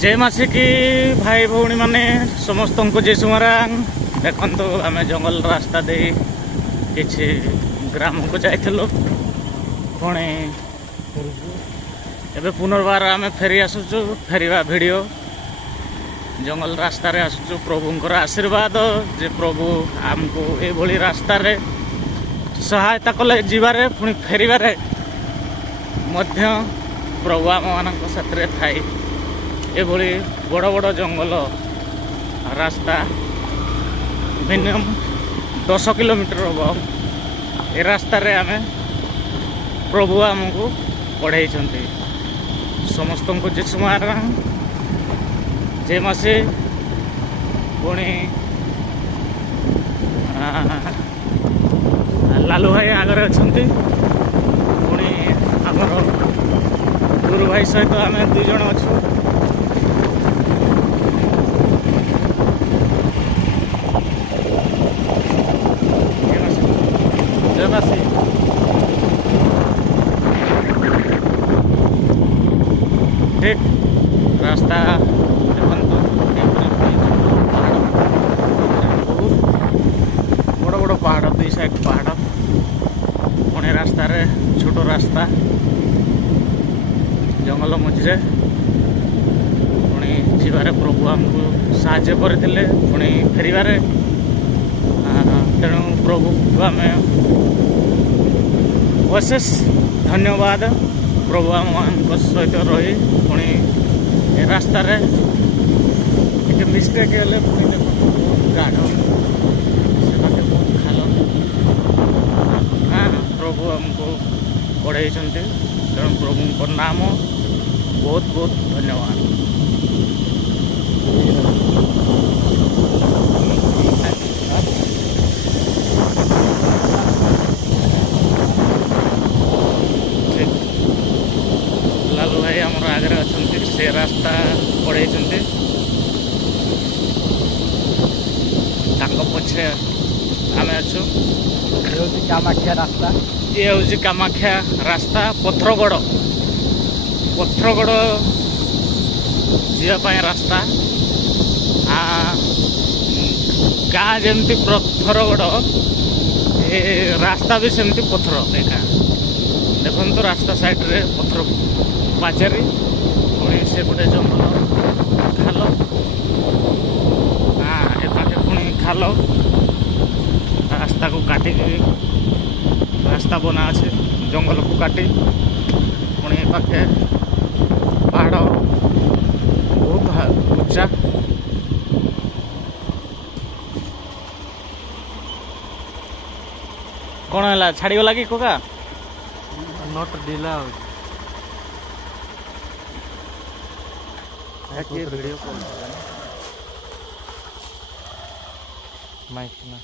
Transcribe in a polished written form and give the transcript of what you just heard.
जय मासिकी भाई भौणी माने समस्त को जय सुमरांग देखु आम जंगल रास्ता दे किसी ग्राम को जाइलु पुणी एबे पुनर्बार आम फेरी आसुचु फेरिया वीडियो जंगल रास्ता रे आसुचु प्रभुंकर आशीर्वाद जे प्रभु आमको ये रास्ता रे सहायता कले जीवारे पुणी फेरिबारे मध्य प्रभु आम मान साथ थाई ये बड़ बड़ जंगल रास्ता मिनिमम 10 किलोमीटर हम ए रास्ता रे आमे प्रभु आमको पढ़ाई समस्त को जय सुमरांग जय मासी पुणी लालू भाई आगे अच्छा पुणी आमर गुरु भाई सहित आम 2 जन अच्छु ठीक रास्ता देखो बड़ बड़ पहाड़ 2 साइड पहाड़ पुणी रास्ता रे छोट रास्ता जंगल मझे पुणी जीवारे प्रभु आमको साहाय्य करते पुणी फेरिबारे तेणु प्रभु को आम अशेष धन्यवाद प्रभु आम सहित रही पुणी ए रास्ता रे एक मिस्टेक हेले पुणी देखो गाढ़ से बाटे बहुत खाल हाँ प्रभु आमको पढ़ाई तेणु प्रभु नाम बहुत बहुत धन्यवाद। लालू भाई आमर आगे अच्छा से रास्ता पढ़ाई पछे आम अच्छु कामाख्या रास्ता ये हूँ कामाख्या रास्ता पत्थरगढ़ जावाई रास्ता गाँ जमती पत्थरगढ़ ये रास्ता भी सेमती पत्थर एका देखो तो रास्ता साइड रे पत्थर पाचेरी पुणी से गोटे जंगल खाल हाँ ए पाखे पुणी खाल रास्ता को काटी रास्ता बना अच्छे जंगल को काटी पुणी पाखे पहाड़ बहुत उच्चा कौन है छाड़गला कि कोका नट ढिला वीडियो कॉल माइक ना